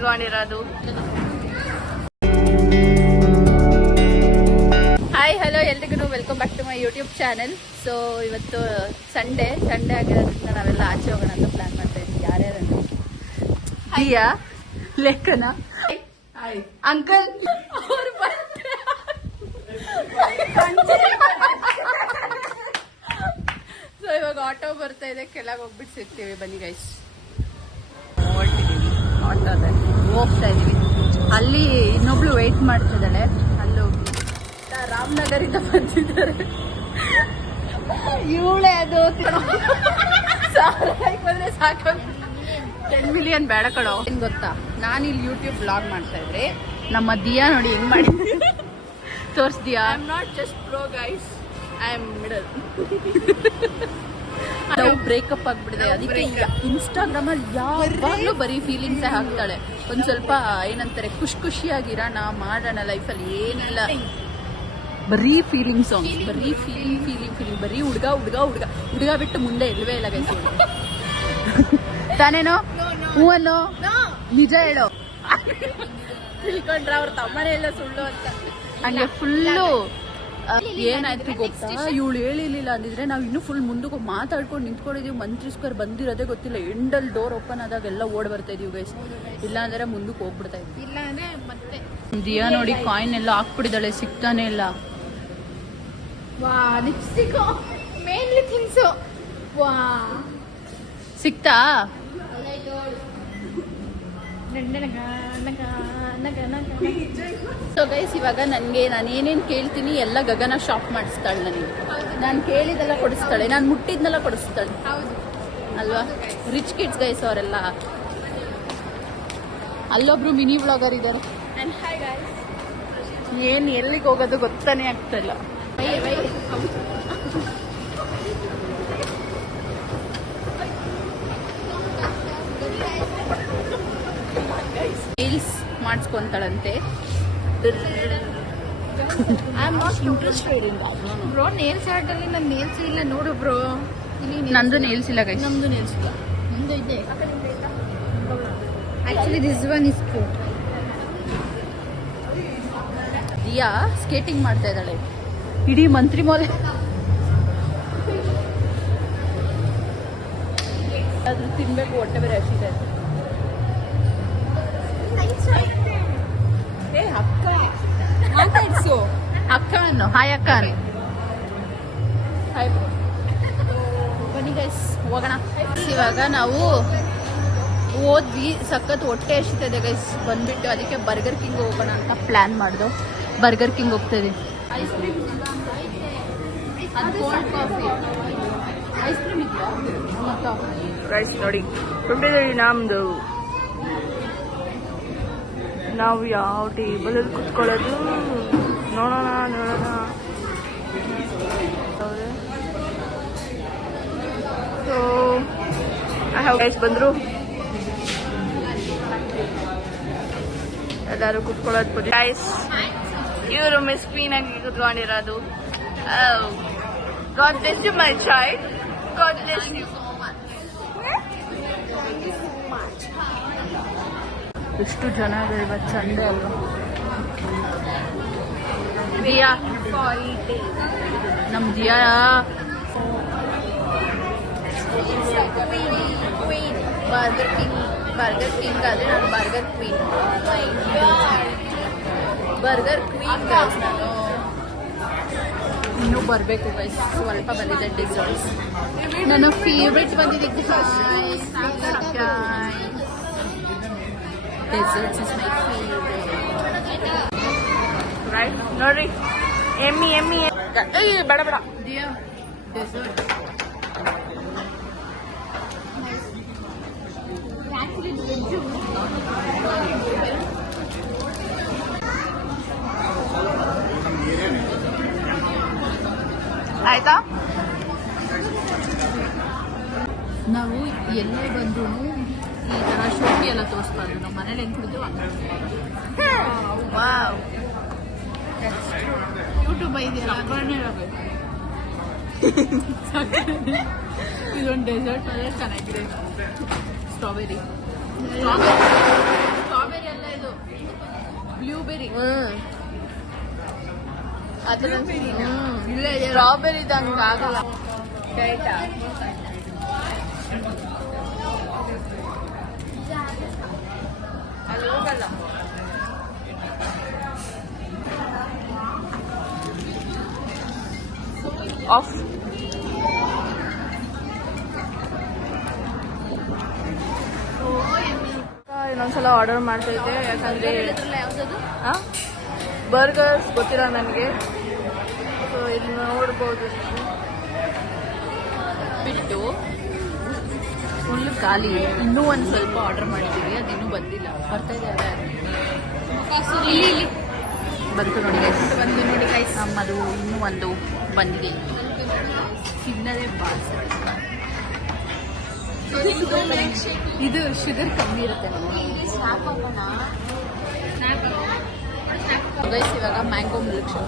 ಕುತ್ಕೊಂಡಿರೋದು. Hi hello ಎಲ್ರಿಗೂ welcome back to my YouTube channel. So ಇವತ್ತು Sunday ಆಗಿರೋದ್ರಿಂದ ನಾವೆಲ್ಲ ಆಚೆ ಹೋಗೋಣ ಅಂತ ಪ್ಲಾನ್ ಮಾಡ್ತಾ ಇದ್ವಿ. ಯಾರ್ಯಾರಂದ್ರೆ ದಿಯಾ, ಲೇಖನ, ಅಂಕಲ್ ಸೊ ಇವಾಗ ಆಟೋ ಬರ್ತಾ ಇದೆ, ಕೆಳಗೆ ಹೋಗ್ಬಿಟ್ಟು ಸಿಗ್ತೀವಿ. ಬನ್ನಿ ಗೈಸ್, ಆಟೋದಲ್ಲಿ ಹೋಗ್ತಾ ಇದೀವಿ. ಅಲ್ಲಿ ಇನ್ನೊಬ್ಳು ವೆಯ್ಟ್ ಮಾಡ್ತಿದ್ದಾಳೆ. ಅಲ್ಲಿ ಹೋಗಿ ರಾಮನಗರಿಂದ ಬಂದಿದ್ದಾರೆ. ಇವಳೆ ಅದು ಬಂದ್ರೆ ಸಾಕು. 10 ಮಿಲಿಯನ್ ಬೇಡ ಕಣೋ. ಏನ್ ಗೊತ್ತಾ, ನಾನು ಇಲ್ಲಿ ಯೂಟ್ಯೂಬ್ ಬ್ಲಾಗ್ ಮಾಡ್ತಾ ಇದ್ರೆ ನಮ್ಮ ದಿಯಾ ನೋಡಿ ಹೆಂಗ್ ಮಾಡಿದ್ವಿ ತೋರಿಸ್ದಿಯಾ. I am not just pro guys, I am middle. ನಾವು ಬ್ರೇಕಪ್ ಆಗ್ಬಿಡಿದೆ, ಅದಕ್ಕೆ ಇನ್ಸ್ಟಾಗ್ರಾಮ್ ಅಲ್ಲಿ ಯಾವಾಗಲೂ ಬರೀ ಫೀಲಿಂಗ್ಸ್ ಹಾಕ್ತಾಳೆ. ಒಂದ್ ಸ್ವಲ್ಪ ಏನಂತಾರೆ ಖುಷಿಯಾಗಿರೋಣ, ಮಾಡೋಣ ಲೈಫಲ್ಲಿ, ಏನಿಲ್ಲ ಬರೀ ಫೀಲಿಂಗ್ ಸಾಂಗ್ಸ್, ಬರೀ ಫೀಲಿಂಗ್, ಬರೀ ಹುಡುಗ ಬಿಟ್ಟು ಮುಂದೆ ಇಲ್ವೇ ಇಲ್ಲ ಗೈಸ್. ತಾನೇನೋ ಹೂವನ್ನೋ ನಿಜ ಹೇಳೋ ತಿಳ್ಕೊಂಡ್ರ ಅವ್ರ ತಮ್ಮನೇ ಎಲ್ಲ ಸುಳ್ಳು ಅಂತ. ಹಂಗೆ ಫುಲ್ಲು ಏನಾಯ್ತು ಗೊತ್ತಾ, ಇವಳು ಹೇಳಿರ್ಲಿಲ್ಲ ಅಂದಿದ್ರೆ ನಾವು ಇನ್ನೂ ಫುಲ್ ಮುಂದಕ್ಕೆ ಮಾತಾಡ್ಕೊಂಡು ನಿಂತ್ಕೊಂಡಿದೀವಿ. ಮಂತ್ರಿ ಸ್ಕ್ವೇರ್ ಬಂದಿರೋದೇ ಗೊತ್ತಿಲ್ಲ. ಎಂಡಲ್ಲಿ ಡೋರ್ ಓಪನ್ ಆದಾಗ ಎಲ್ಲ ಓಡ್ ಬರ್ತಾ ಇದೀವಿ ಗೈಸ್. ಇಲ್ಲ ಅಂದ್ರೆ ಮುಂದಕ್ಕೆ ಹೋಗ್ಬಿಡ್ತಾ ಇದ್ವಿ. ಇಲ್ಲ ಅಂದ್ರೆ ಮತ್ತೆ ದಿಯಾ ನೋಡಿ ಕಾಯಿನ್ ಎಲ್ಲ ಹಾಕ್ಬಿಡಿದಾಳೆ, ಸಿಗ್ತಾನೆ ಇಲ್ಲ. ವಾ ಲಿಪ್ಸ್ಟಿಕ್ ಮೇನ್ಲಿ ಥಿಂಗ್ಸ್. ವಾ ಸಿಕ್ತಾ? ಸೊ ಗೈಸ್, ಇವಾಗ ನನಗೆ ನಾನು ಏನೇನು ಕೇಳ್ತೀನಿ ಎಲ್ಲ ಗಗನ ಶಾಪ್ ಮಾಡಿಸ್ತಾಳೆ. ನನಗೆ ನಾನು ಕೇಳಿದೆಲ್ಲ ಕೊಡಿಸ್ತಾಳೆ, ನಾನು ಮುಟ್ಟಿದ್ನೆಲ್ಲ ಕೊಡಿಸ್ತಾಳೆ ಅಲ್ವಾ. ರಿಚ್ ಕಿಡ್ಸ್ ಗೈಸ್ ಅವರೆಲ್ಲ. ಅಲ್ಲೊಬ್ರು ಮಿನಿ ವ್ಲಾಗರ್ ಇದ್ದಾರೆ. ಏನು ಎಲ್ಲಿಗೆ ಹೋಗೋದು ಗೊತ್ತಾನೆ ಆಗ್ತಾಯಿಲ್ಲ. ನೇಲ್ಸ್ ಮಾಡಿಸ್ಕೊಂತಾಳಂತೆ. ಬ್ರೋ ನೇಲ್ಸ್ ಆರ್ಟ್ ಅಲ್ಲಿ ನನ್ನ ನೇಲ್ಸ್ ಇಲ್ಲ ನೋಡು ಬ್ರೋ. ನಂದು ನೇಲ್ಸ್ ಇಲ್ಲ ಗೈಸ್. ನಮ್ದು ನೇಲ್ಸ್ ಇಲ್ಲ, ನಂದು ಇದೆ. Actually this one is cute. Diya skating ಮಾಡ್ತಾ ಇದ್ದಾಳೆ ಇಡೀ ಮಂತ್ರಿ ಮಾಲ್. ಅದ್ರ ತಿನ್ಬೇಕು, ಹೊಟ್ಟೆ ಬೇರೆ ಹಸಿದೆ. ಏ ಅಕ್ಕ ಮಾತಾಡ್ಸು, ಅಕ್ಕ ಅನ್ನು. ಹಾಯ್ ಅಕ್ಕ ಅನ್ನು. ಹಾಯ್ ಬನ್ನಿ ಗೈಸ್ ಹೋಗೋಣ. ಇವಾಗ ನಾವು ಓದ್ವಿ, ಸಖತ್ ಹೊಟ್ಟೆ ಹಸಿತದೆ ಗೈಸ್. ಬಂದ್ಬಿಟ್ಟು ಅದಕ್ಕೆ ಬರ್ಗರ್ ಕಿಂಗ್ ಹೋಗೋಣ ಅಂತ ಪ್ಲಾನ್ ಮಾಡ್ದು. ಬರ್ಗರ್ ಕಿಂಗ್ ಹೋಗ್ತಾ ಇದೀವಿ. Ice cream, cold coffee, ice cream ಇದೆಯಾ ಗೈಸ್? ನೋಡಿ ಕೊಂಡಿದ್ದೀವಿ ನಮ್ದು. ನಾವು ಯಾವ ಟೇಬಲಲ್ಲಿ ಕುತ್ಕೊಳ್ಳೋದು ನೋಡೋಣ. ಸೊ ಗೈಸ್ ಬಂದ್ರು, ಎಲ್ಲರೂ ಕುತ್ಕೊಳ್ಳೋದು. ಗೈಸ್ ಇವರು ಮಿಸ್ ಕ್ವೀನ್ ಆಗಿ ಕುತ್ಕೊಂಡಿರೋದು. God bless you my child, God bless you. ಎಷ್ಟು ಜನ ಇವತ್ತು ಸಂಡೆ ಅಲ್ವಾ. ದಿಯಾ ನಮ್ ದಿಯಾ ಬರ್ಗರ್ ಕಿಂಗ್ ಆದ್ರೆ ನಾನು burger queen. Burger queen guys. ನಾನು ಇನ್ನೂ ಬರಬೇಕು ಗೈಸ್, ಸ್ವಲ್ಪ ಬಂದಿದೆ ಡಿಸರ್ಟ್ಸ್. ನನ್ನ ಫೇವ್ರೆಟ್ ಬಂದಿದೆ deserts is my favourite. Right ನೋಡ್ರಿ, ಎಮ್ಮಿ ಬೇಡ ದಿಯಾ ಡೆಸರ್ಟ್. ಆಯ್ತಾ? ನಾವು ಎಲ್ಲೇ ಬಂದ್ರು ಈ ತರ ಶೋಕಿ ಎಲ್ಲ ತೋರಿಸ್ಬಾರ್ದು. ನಾವು ಮನೇಲಿ ಹೆಂಗ್ ಕುಡಿದ್ರು ಯೂಟ್ಯೂಬ್ ಇದೆಯಲ್ಲ ಇದೊಂದು ಡೆಸರ್ಟ್ ಅಲ್ಲೇ ಚೆನ್ನಾಗಿದೆ. ಸ್ಟ್ರಾಬೆರಿ ಸ್ಟ್ರಾಬೆರಿ ಅಲ್ಲ ಇದು, ಬ್ಲೂಬೆರಿ. ಸ್ಟ್ರಾಬೆರಿ ಹಂಗ ಆಗಲ್ಲ. ಅಲ್ಲಿ ಹೋಗಲ್ಲ. ಆಫ್. ಇನ್ನೊಂದ್ಸಲ ಆರ್ಡರ್ ಮಾಡ್ತಾ ಇದ್ದೆ, ಯಾಕಂದ್ರೆ ಬರ್ಗರ್ಸ್ ಗೊತ್ತಿಲ್ಲ ನನಗೆ. ಸೊ ಇಲ್ಲಿ ನೋಡ್ಬೋದು ಬಿಟ್ಟು ಫುಲ್ ಖಾಲಿ. ಇನ್ನೂ ಒಂದು ಸ್ವಲ್ಪ ಆರ್ಡರ್ ಮಾಡಿದ್ದೀವಿ, ಅದಿನ್ನೂ ಬಂದಿಲ್ಲ. ಬರ್ತಾ ಇದೆ ಇಲ್ಲಿ ಬಂತು ನೋಡಿ ಗೈಸ್. ಬಂದು ನೋಡಿ ಗೈಸ್, ನಮ್ಮದು ಇನ್ನೂ ಒಂದು ಬಂದಿದೆ. ತಿನ್ನದೇ ಬಾಸ್. ಇದು ಶುಗರ್ ಕಮ್ಮಿ ಇರುತ್ತೆ ಗೈಸ್. ಇವಾಗ ಮ್ಯಾಂಗೋ ಮಿಲ್ಕ್ ಶೇಕ್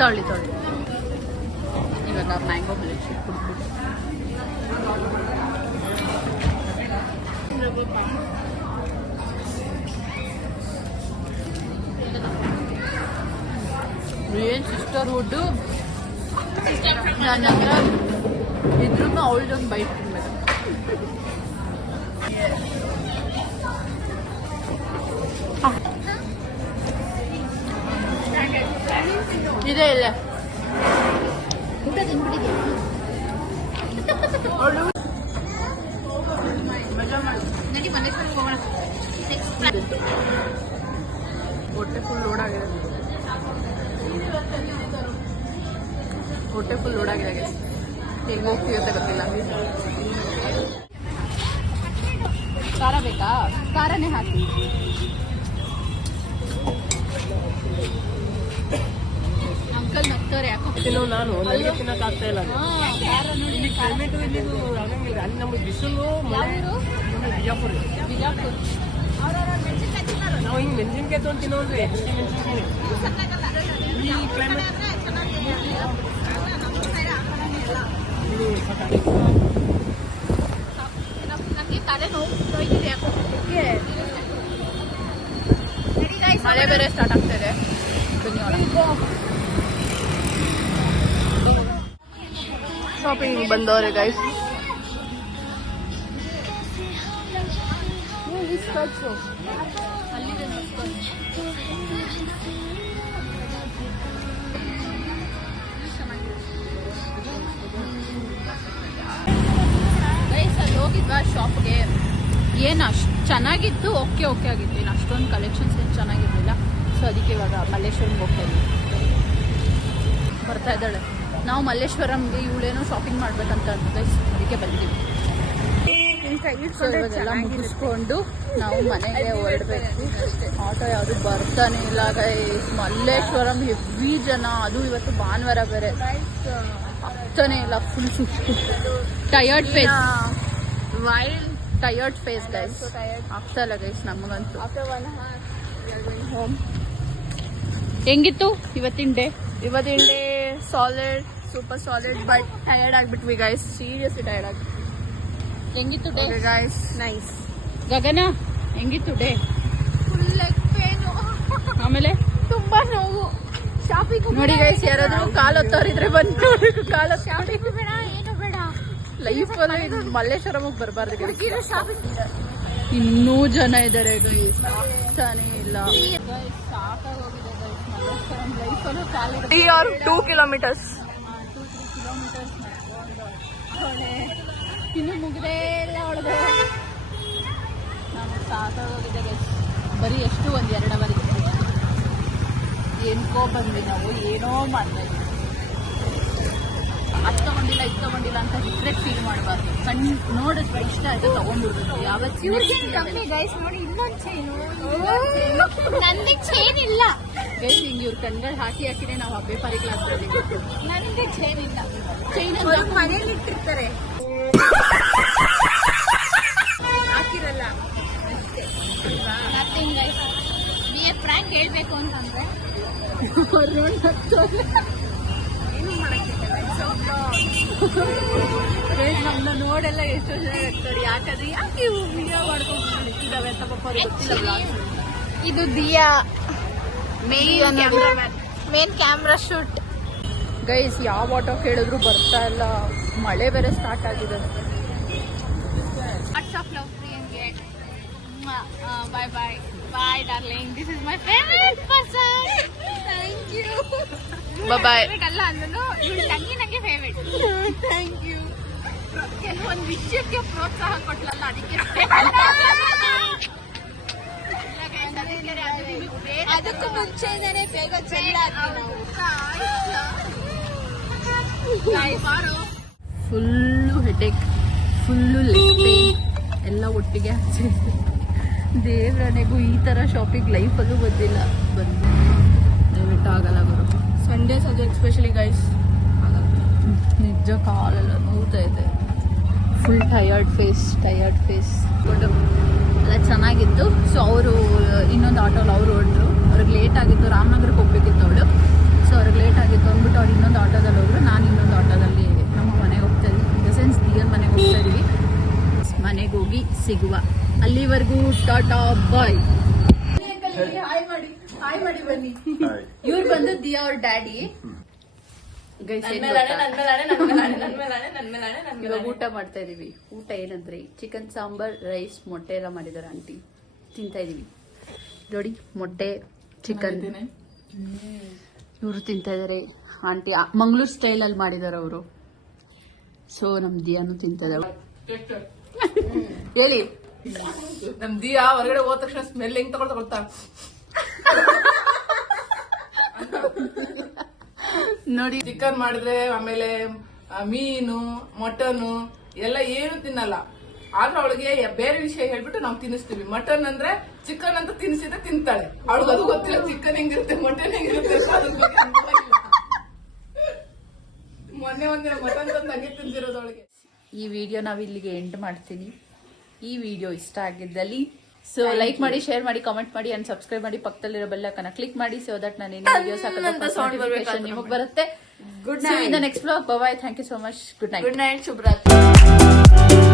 ತೊಳ್ಳಿ ಇವಾಗ ಮ್ಯಾಂಗೋ ಮಿಲ್ಕ್ ಶೇಕ್ ಕುಡ್ಬಿಟ್ಟು ಏನ್ ಸಿಸ್ಟರ್ಹುಡ್. ನಾನು ಇದ್ರೂ ಅವಳದೊಂದು ಬೈಟ್ ತಿನ್ಬೇಕು. ಇದೆ ಇಲ್ಲ ಊಟ ತಿನ್ಬಿಟ್ಟಿದ್ದೀನಿ. ನಡಿ ಮಲ್ಲೇಶ್ವರಕ್ಕೆ ಹೋಗೋಣ. ಹೊಟ್ಟೆ ಫುಲ್ ಲೋಡ್ ಆಗಿದೆ. ಹೆಂಗೆ ಹೋಗ್ತೀವಿ ಅಂತ ಗೊತ್ತಿಲ್ಲ. ಖಾರ ಬೇಕಾ? ಖಾರನೇ ಹಾಕಿ. ಅಂಕಲ್ ನಗ್ತವ್ರೆ ಯಾಕೋ. ನಾನು ನನಗೆ ತಿನ್ನಕ್ ಆಗ್ತಾ ಇಲ್ಲ. ಇಲ್ಲಿ ಕ್ಲೈಮೇಟ್ ಆಗಂಗಿಲ್ಲ. ಅಲ್ಲಿ ನಮಗೆ ಬಿಸಿಲು ಬಿಜಾಪುರ. ನಾವು ಹಿಂಗೆ ಮೆಣಸಿನ್ಕಾಯಿ ತೊಗೊಂಡು ತಿನ್ನೋನ್ರಿ. ಈ ಕ್ಲೈಮೇಟ್ ನನಗೆ ತಲೆ ನೋವು ಯಾಕೋ. ಮಳೆ ಬೇರೆ ಸ್ಟಾರ್ಟ್ ಆಗ್ತಾ ಇದೆ. ಶಾಪಿಂಗ್ ಬಂದವ್ರೆ ಗೈಸ್. ಗೈಸ್ ಅಲ್ಲಿ ಹೋಗಿದ್ವಾ ಶಾಪ್ಗೆ, ಏನು ಅಷ್ಟು ಚೆನ್ನಾಗಿತ್ತು. ಓಕೆ ಆಗಿತ್ತು. ಏನು ಅಷ್ಟೊಂದು ಕಲೆಕ್ಷನ್ಸ್ ಏನು ಚೆನ್ನಾಗಿರಲಿಲ್ಲ. ಸೊ ಅದಕ್ಕೆ ಇವಾಗ ಮಲ್ಲೇಶ್ವರಂಗೆ ಹೋಗ್ತಾ ಇದ್ವಿ. ಬರ್ತಾ ಇದ್ದಾಳೆ. ನಾವು ಮಲ್ಲೇಶ್ವರಂಗೆ ಇವಳೇನೋ ಶಾಪಿಂಗ್ ಮಾಡ್ಬೇಕಂತ ಗೈಸ್, ಅದಕ್ಕೆ ಬಂದಿದ್ದೀವಿ. ಸೊ ಇವಾಗೆಲ್ಲ ಮುಗಿಸ್ಕೊಂಡು ನಾವು ಮನೆಗೆ ಹೊರಡ್ಬೇಕು. ಆಟೋ ಯಾವುದು ಬರ್ತಾನೆ ಇಲ್ಲ ಗೈಸ್. ಮಲ್ಲೇಶ್ವರಂ ಹೆವಿ ಜನ, ಅದು ಇವತ್ತು ಭಾನುವಾರ ಬೇರೆ. ಆಗ್ತಾನೆ ಇಲ್ಲ. ಫುಲ್ ಸುಸ್ತು. Tired face guys. ಆಗ್ತಾ ಇಲ್ಲ ಗೈಸ್ ನಮಗಂತೂ. ಹೆಂಗಿತ್ತು ಇವತ್ತಿನ day? Super solid, but tired ಆಗ್ಬಿಟ್ವಿ ಗೈಸ್. ಸೀರಿಯಸ್ಲಿ ಟಯರ್ಡ್ ಆಗ್ಬಿಟ್ವಿ. ಹೆಂಗಿತ್ತು ಡೇ ಗೈಸ್? ನೈಸ್. ಗಗನ ಹೆಂಗಿತ್ತು ಡೇ? ಫುಲ್ ಲೆಗ್ ಪೇನು, ಆಮೇಲೆ ತುಂಬಾ ನೋವು. ಶಾಪಿಂಗ್ ನೋಡಿ ಗೈಸ್, ಯಾರಾದ್ರೂ ಕಾಲ್ ಹೊತ್ತವ್ರಿದ್ರೆ ಬಂದು ಕಾಲ ಶಾಪಿಂಗ್ ಬೇಡ, ಏನು ಬೇಡ. ಲೈಫಲ್ಲಿ ಮಲ್ಲೇಶ್ವರಮಿಗೆ ಬರಬಾರ್ದು. ಶಾಪಿಂಗ್ ಇನ್ನೂ ಜನ ಇದ್ದಾರೆ ಗೈಸ್. ಆಗ್ತಾನೆ ಇಲ್ಲ. ಸಾಕಾಗೋಗಿದೆ ಗೈಸ್. ಮಲ್ಲೇಶ್ವರಂ ಲೈಫಲ್ಲೂ ಕಾಲು 3 or 2 kilometers. 2-3 kilometers ಇನ್ನು ಮುಗಿದೇ ಇಲ್ಲ ಅವಳದು. ನಮಗೆ ಸಾಕಾಗೋಗಿದೆ ಗೈಸ್. ಬರೀ ಎಷ್ಟು ಒಂದು 2 ಅವರ್ ಏನ್ಕೋ ಬಂದ್ವಿ ನಾವು. ಏನೋ ಮಾಡ್ತಾ ಇದ್ವಿ. ಅದು ತಗೊಂಡಿಲ್ಲ ಇದು ತಗೊಂಡಿಲ್ಲ ಅಂತ ರಿಗ್ರೆಟ್ ಫೀಲ್ ಮಾಡಬಾರ್ದು. ನೋಡಿದ್ರೆ ಇಷ್ಟ ಆಯ್ತು ತಗೊಂಡ್ಬಿಡ್ಬೇಕು. ಯಾವತ್ತು ಕಮ್ಮಿ ಗೈಸ್. ನೋಡಿ ಇನ್ನೊಂದು ಚೈನು, ನಂದೇ ಚೈನ್ ಇಲ್ಲ ಗೈಸ್. ಹಿಂಗೆ ಇವ್ರ ಕಣ್ಗಳು ಹಾಕಿನೇ ನಾವು ಹಬ್ಬೆ ಪರಿಗಳಾಗ್ತದೆ. ನಂದೇ ಚೈನ್ ಇಲ್ಲ. ಚೈನ್ ಮನೇಲಿ ಇಟ್ಟಿರ್ತಾರೆ, ಹಾಕಿರಲ್ಲ ನಥಿಂಗ್ ಗೈಸ್. ಪ್ರಾಂಕ್ ಹೇಳ್ಬೇಕು ಅಂತಂದ್ರೆ ನಮ್ಮನ್ನ ನೋಡೆಲ್ಲ ಎಷ್ಟೋ ಜನ ಇರ್ತಾರೆ, ಯಾಕಂದ್ರೆ ಯಾಕೆ ಇವು ವಿಡಿಯೋ ಮಾಡ್ಕೊಂಡು ಇಟ್ಟಿದ್ದಾವೆ ಅಂತ ಪಾಪ ಅವ್ರಿಗೆ ಗೊತ್ತಿಲ್ಲ vlogs. ಇದು Diya main main camera shoot. Guys ಯಾವ ಆಟೋ ಕೇಳಿದ್ರು ಬರ್ತಾ ಇಲ್ಲ, ಮಳೆ ಬೇರೆ ಸ್ಟಾರ್ಟ್ ಆಗಿದೆ. Lots of love ಪ್ರಿಯಂಗೆ. Bye bye. Bye darling. This is my favorite person. Thank you. Bye bye. Favorite ಅಲ್ಲ ಅಂದ್ರೂ ಇವಳು ತಂಗಿ ನಂಗೆ ಫೇವರೇಟ್. Thank you. ಕೆಲವೊಂದು ವಿಷಯಕ್ಕೆ ಪ್ರೋತ್ಸಾಹ ಕೊಟ್ಲಲ್ಲ ಅದಕ್ಕೆ ಅದಕ್ಕೂ ಮುಂಚೆನೇ ಬೇಗ ಚೆಲ್ಲ full headache, full leg pain ಎಲ್ಲ ಒಟ್ಟಿಗೆ ಆಗ್ತಿದೆ. ದೇವ್ರನೆಗೂ ಈ ಥರ ಶಾಪಿಂಗ್ ಲೈಫಲ್ಲೂ ಬಂದಿಲ್ಲ. ಬಂದು ದಯವಿಟ್ಟು ಆಗಲ್ಲ ಗುರು. ಸಂಡೇಸ್ ಅದು ಎಸ್ಪೆಷಲಿ ಗೈಸ್ ನಿಜ ಕಾಲೆಲ್ಲ ನೋವ್ತಾ ಇದೆ. ಫುಲ್ ಟಯರ್ಡ್ ಫೇಸ್ ಎಲ್ಲ ಚೆನ್ನಾಗಿತ್ತು. ಸೊ ಅವರು ಇನ್ನೊಂದು ಆಟೋಲ್ಲಿ ಅವರು ಹೊರಟ್ರು. ಅವ್ರಿಗೆ ಲೇಟ್ ಆಗಿತ್ತು, ರಾಮನಗರಕ್ಕೆ ಹೋಗ್ಬೇಕಿತ್ತು ಅವಳು. ಸೊ ಅವ್ರಿಗೆ ಲೇಟ್ ಆಗಿತ್ತು ಅಂದ್ಬಿಟ್ಟು ಅವ್ರು ಇನ್ನೊಂದು ಆಟೋದಲ್ಲಿ ಹೋದ್ರು, ನಾನು ಇನ್ನೊಂದು ಆಟೋದಲ್ಲಿ ನಮ್ಮ ಮನೆಗೆ ಹೋಗ್ತಾ ಇದ್ವಿ. ಇನ್ ದ ಸೆನ್ಸ್ ದಿಯನ್ ಮನೆಗೆ ಹೋಗ್ತಾ ಇದೀವಿ. ಮನೆಗೆ ಹೋಗಿ ಸಿಗುವ. ಅಲ್ಲಿವರೆಗೂ ಟಾಟಾ ಬಾಯ್. ಹಾಯ್ ಮಾಡಿ ಬನ್ನಿ. ಇವ್ರು ಬಂದು ದಿಯಾ ಅವ್ರ ಡ್ಯಾಡಿ. ಇವಾಗ ಊಟ ಮಾಡ್ತಾ ಇದೀವಿ. ಊಟ ಏನಂದ್ರೆ ಚಿಕನ್ ಸಾಂಬಾರ್, ರೈಸ್, ಮೊಟ್ಟೆ ಎಲ್ಲ ಮಾಡಿದಾರೆ ಆಂಟಿ. ತಿಂತಾ ಇದೀವಿ ನೋಡಿ, ಮೊಟ್ಟೆ ಚಿಕನ್ ಇವರು ತಿಂತಾ ಇದಾರೆ. ಆಂಟಿ ಮಂಗಳೂರು ಸ್ಟೈಲ್ ಅಲ್ಲಿ ಮಾಡಿದಾರೆ ಅವರು. ಸೊ ನಮ್ ದಿಯಾನು ತಿಂತಾ ಇದಾವೆ. ಹೇಳಿ, ನಮ್ ದಿಯಾ ಹೊರಗಡೆ ಹೋದ ತಕ್ಷಣ ಸ್ಮೆಲ್ ಹೆಂಗ್ ತಗೊಳ್ತಾ ನೋಡಿ ಚಿಕನ್ ಮಾಡಿದ್ರೆ ಆಮೇಲೆ ಮೀನು, ಮಟನ್ ಎಲ್ಲ ಏನು ತಿನ್ನಲ್ಲ. ಆದ್ರೆ ಅವಳಿಗೆ ಬೇರೆ ವಿಷಯ ಹೇಳ್ಬಿಟ್ಟು ನಾವು ತಿನ್ನಿಸ್ತೀವಿ. ಮಟನ್ ಅಂದ್ರೆ ಚಿಕನ್ ಅಂತ ತಿನ್ಸಿದ್ರೆ ತಿಂತಾಳೆ. ಅವಳಿಗೆ ಅದು ಗೊತ್ತಿಲ್ಲ ಚಿಕನ್ ಹೆಂಗಿರುತ್ತೆ ಮಟನ್ ಹೆಂಗಿರುತ್ತೆ ಅದ್ರ ಬಗ್ಗೆ ಅನುಭವ ಇಲ್ಲ. ಮೊನ್ನೆ ಒಂದಿನ ಮಟನ್ ತಂದು ಹಂಗೆ ತಿಂದಿರೋದು ಅವಳಿಗೆ. ಈ ವಿಡಿಯೋ ನಾವು ಇಲ್ಲಿಗೆ ಎಂಡ್ ಮಾಡ್ತೀನಿ. ಈ ವಿಡಿಯೋ ಇಷ್ಟ ಆಗಿದ್ದಲ್ಲಿ ಸೊ ಲೈಕ್ ಮಾಡಿ, ಶೇರ್ ಮಾಡಿ, ಕಾಮೆಂಟ್ ಮಾಡಿ ಅಂಡ್ ಸಬ್ಸ್ಕ್ರೈಬ್ ಮಾಡಿ. ಪಕ್ಕದಲ್ಲಿರೋ ಬೆಲ್ ಐಕಾನ್ ಕ್ಲಿಕ್ ಮಾಡಿ ಸೊ ದಟ್ ನಾನು ಏನೇ ವಿಡಿಯೋಸ್ ಹಾಕೋದು ನಿಮಗೆ ಬರುತ್ತೆ. Good night. Next vlog. Bye. Thank you so much. Good night. Good night. ಶುಭರಾತ್ರಿ.